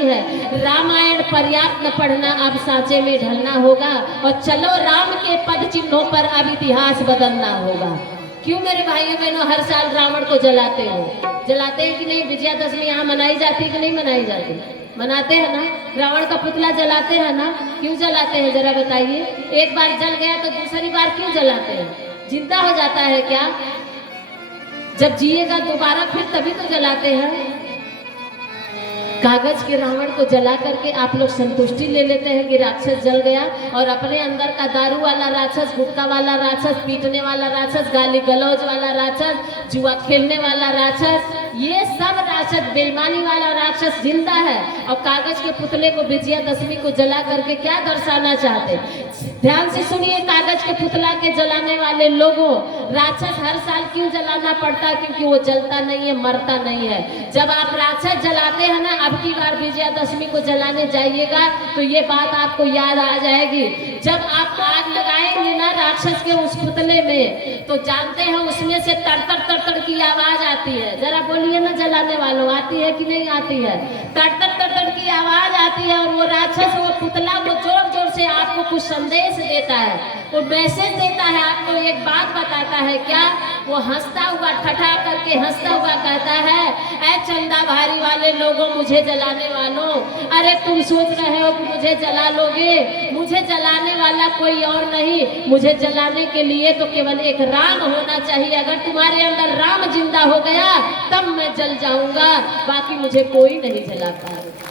नहीं है। रामायण पर्याप्त न पढ़ना, अब सांचे में ढलना होगा, और चलो राम के पद चिन्हों पर अब इतिहास बदलना होगा। क्यों मेरे भाइयों बहनों हर साल रावण को जलाते हो? जलाते हैं कि नहीं? विजयादशमी यहाँ मनाई जाती है कि नहीं मनाई जाती? मनाते हैं ना। रावण का पुतला जलाते हैं ना। क्यों जलाते हैं जरा बताइए? एक बार जल गया तो दूसरी बार क्यों जलाते हैं? जिंदा हो जाता है क्या? जब जिएगा दोबारा फिर तभी तो जलाते हैं। कागज के रावण को जला करके आप लोग संतुष्टि ले लेते हैं कि राक्षस जल गया, और अपने अंदर का दारू वाला राक्षस, गुटखा वाला राक्षस, पीटने वाला राक्षस, गाली गलौज वाला राक्षस, जुआ खेलने वाला राक्षस, ये सब राक्षस, बेईमानी वाला राक्षस जिंदा है। और कागज के पुतले को विजयादशमी को जला करके क्या दर्शाना चाहते? ध्यान से सुनिए, कागज के पुतला के जलाने वाले लोगों, राक्षस हर साल क्यों जलाना पड़ता? क्योंकि वो जलता नहीं है, मरता नहीं है। जब आप राक्षस जलाते हैं ना, अब की बार विजयादशमी को जलाने जाइएगा तो ये बात आपको याद आ जाएगी। जब आप आग लगाएंगे ना राक्षस के उस पुतले में, तो जानते हैं उसमें से तड़तड़ तड़तड़ की आवाज आती है। जरा बोलिए ना जलाने वालों, आती है कि नहीं आती है? तड़तड़ तड़तड़ की आवाज आती है, और वो राक्षस, वो पुतला, वो जोर जोर से आपको कुछ संदेश देता है, वो मैसेज देता है, आपको एक बात बताता है। क्या? वो हंसता हुआ, ठठा करके हंसता हुआ कहता है, ऐ चंदा भारी वाले लोगों, मुझे जलाने वालों, अरे तुम सोच रहे हो कि मुझे जला लोगे? मुझे जलाने वाला कोई और नहीं, मुझे जलाने के लिए तो केवल एक राम होना चाहिए। अगर तुम्हारे अंदर राम जिंदा हो गया तब मैं जल जाऊंगा, बाकी मुझे कोई नहीं जला पाएगा।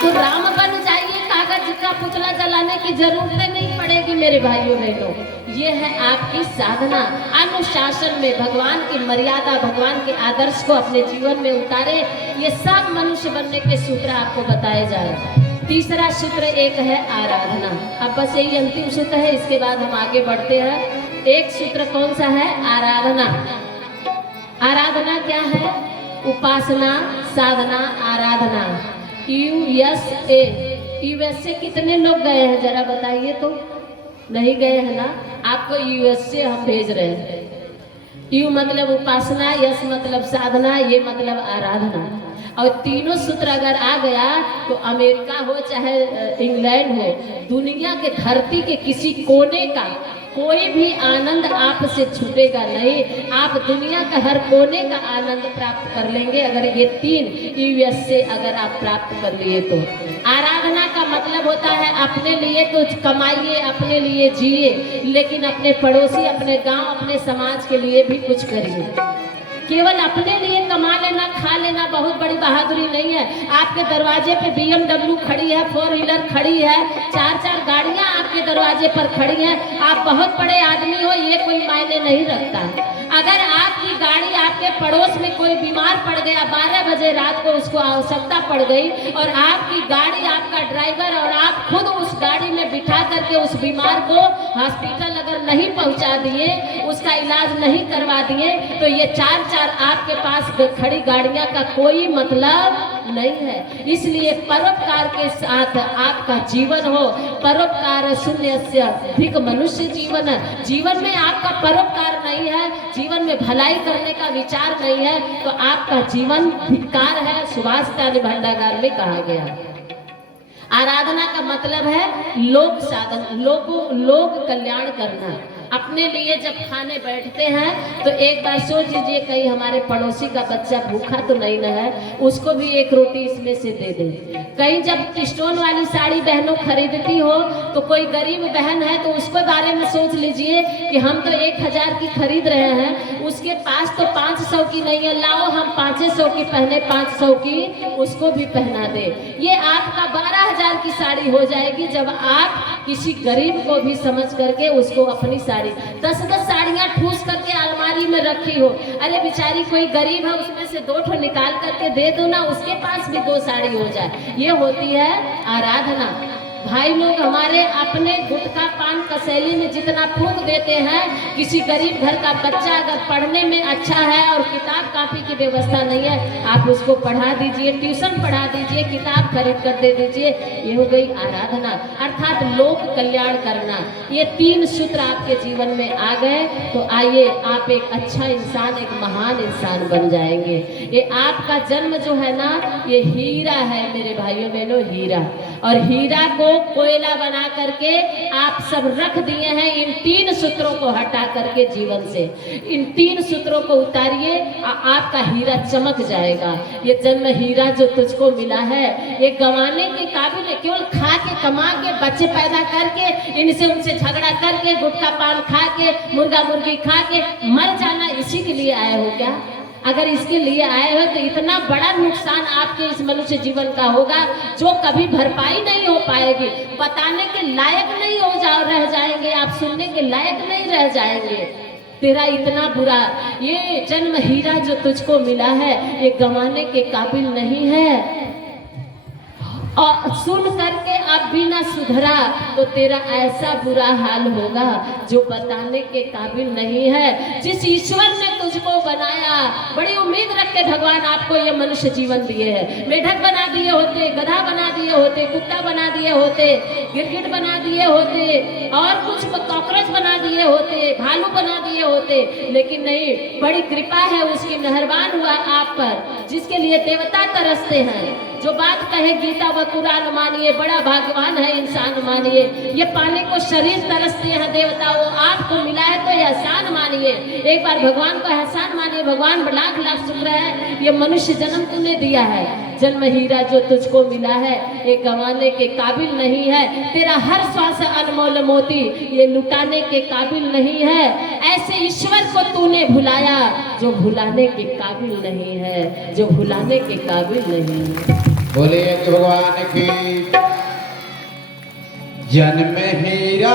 तो राम बन जाइए, कागज का पुतला जलाने की जरूरत नहीं पड़ेगी मेरे भाइयों बहनों। ये है आपकी साधना। अनुशासन में भगवान की मर्यादा, भगवान के आदर्श को अपने जीवन में उतारे। ये सब मनुष्य बनने के सूत्र आपको बताए जा रहे हैं। तीसरा सूत्र एक है आराधना। अब बस यही अंतिम सूत्र है, इसके बाद हम आगे बढ़ते हैं। एक सूत्र कौन सा है? आराधना। आराधना क्या है? उपासना, साधना, आराधना। USA। USA कितने लोग गए हैं जरा बताइए तो? नहीं गए हैं ना? आपको USA हम भेज रहे हैं। U मतलब उपासना, S मतलब साधना, ये मतलब आराधना। और तीनों सूत्र अगर आ गया तो अमेरिका हो चाहे इंग्लैंड हो, दुनिया के धरती के किसी कोने का कोई भी आनंद आपसे छूटेगा नहीं। आप दुनिया का हर कोने का आनंद प्राप्त कर लेंगे अगर ये तीन USA अगर आप प्राप्त कर लिए तो। आराधना का मतलब होता है अपने लिए तो कमाइए, अपने लिए जिए, लेकिन अपने पड़ोसी, अपने गांव, अपने समाज के लिए भी कुछ करिए। केवल अपने लिए कमा लेना, खा लेना बहुत बड़ी बहादुरी नहीं है। आपके दरवाजे पे BMW खड़ी है, 4 व्हीलर खड़ी है, 4 गाड़ियां आपके दरवाजे पर खड़ी हैं, आप बहुत बड़े आदमी हो, ये कोई मायने नहीं रखता। अगर आपकी गाड़ी आपके पड़ोस में कोई बीमार पड़ गया, 12 बजे रात को उसको आवश्यकता पड़ गई, और आपकी गाड़ी, आपका ड्राइवर और आप खुद उस गाड़ी में बिठा करके उस बीमार को हॉस्पिटल अगर नहीं पहुंचा दिए, उसका इलाज नहीं करवा दिए, तो ये 4 आपके पास खड़ी गाड़ियां का कोई मतलब नहीं है। इसलिए परोपकार के साथ आपका जीवन हो। परोपकार शून्य से अधिक मनुष्य जीवन है। जीवन में आपका परोपकार नहीं है, जीवन में भलाई करने का विचार नहीं है, तो आपका जीवन धिक्कार है। सुभाष तानी भंडागार में कहा गया। आराधना का मतलब है लोक साधन, लोक कल्याण करना। अपने लिए जब खाने बैठते हैं तो एक बार सोच लीजिए, कहीं हमारे पड़ोसी का बच्चा भूखा तो नहीं न है, उसको भी एक रोटी इसमें से दे दें। कहीं जब स्टोन वाली साड़ी बहनों खरीदती हो तो कोई गरीब बहन है तो उसके बारे में सोच लीजिए कि हम तो 1000 की खरीद रहे हैं, उसके पास तो 500 की नहीं है, लाओ हम 500 की पहने, 500 की उसको भी पहना दे। ये आपका 12,000 की साड़ी हो जाएगी जब आप किसी गरीब को भी समझ करके उसको अपनी 10 साड़ियां ठूस करके अलमारी में रखी हो। अरे बेचारी कोई गरीब है, उसमें से 2 निकाल करके दे दो ना, उसके पास भी 2 साड़ी हो जाए। ये होती है आराधना। भाई लोग हमारे अपने गुटखा पान कसैली में जितना फूंक देते हैं, किसी गरीब घर का बच्चा अगर पढ़ने में अच्छा है और किताब कापी की व्यवस्था नहीं है, आप उसको पढ़ा दीजिए, ट्यूशन पढ़ा दीजिए, किताब खरीद कर दे दीजिए। ये हो गई आराधना, अर्थात लोक कल्याण करना। ये 3 सूत्र आपके जीवन में आ गए तो आइए आप एक अच्छा इंसान, एक महान इंसान बन जाएंगे। ये आपका जन्म जो है ना, ये हीरा है मेरे भाइयों बहनों, हीरा। और हीरा को कोयला बना करके आप सब रख दिए हैं। इन 3 सूत्रों को हटा करके जीवन से इन 3 सूत्रों को उतारिए, आपका हीरा चमक जाएगा। ये जन्म हीरा जो तुझको मिला है, ये गंवाने के काबिल है। केवल खा के कमा के बच्चे पैदा करके इनसे उनसे झगड़ा करके गुटखा पान खा के मुर्गा मुर्गी खा के मर जाना, इसी के लिए आए हो क्या? अगर इसके लिए आए हो तो इतना बड़ा नुकसान आपके इस मनुष्य जीवन का होगा जो कभी भरपाई नहीं हो पाएगी। बताने के लायक नहीं हो रह जाएंगे आप, सुनने के लायक नहीं रह जाएंगे। तेरा इतना बुरा ये जन्म हीरा जो तुझको मिला है, ये गंवाने के काबिल नहीं है। और सुन करके अब भी ना सुधरा तो तेरा ऐसा बुरा हाल होगा जो बताने के काबिल नहीं है। जिस ईश्वर ने तुझको बनाया, बड़ी उम्मीद रख के भगवान आपको ये मनुष्य जीवन दिए है। मेढक बना दिए होते, गधा बना दिए होते, कुत्ता बना दिए होते, गिरगिट बना दिए होते, और कुछ कॉकरोच बना दिए होते, भालू बना दिए होते, लेकिन नहीं, बड़ी कृपा है उसकी, मेहरबान हुआ आप पर, जिसके लिए देवता तरसते हैं। जो बात कहे गीता व कुरान मानिए, बड़ा भाग्यवान है इंसान मानिए। ये पाने को शरीर तरसते हैं देवता, वो आपको मिला है तो एहसान मानिए। एक बार भगवान को एहसान मानिए, भगवान लाख लाख शुक्र है ये मनुष्य जन्म तूने दिया है। जन्म हीरा जो तुझको मिला है ये गंवाने के काबिल नहीं है। तेरा हर श्वास अनमोल मोती ये लुटाने के काबिल नहीं है। ऐसे ईश्वर को तूने भुलाया जो भुलाने के काबिल नहीं है, जो भुलाने के काबिल नहीं है। बोलिए कि भगवान की। जन्म हीरा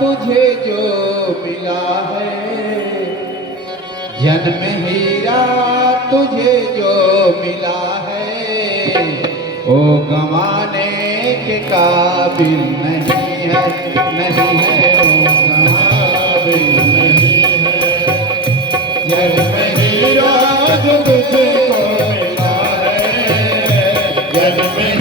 तुझे जो मिला है, जन्म हीरा तुझे जो मिला है, वो गंवाने के काबिल नहीं है, नहीं है, वो काबिल नहीं है। जन्म हीरा जो तुझे मिला है, जन्म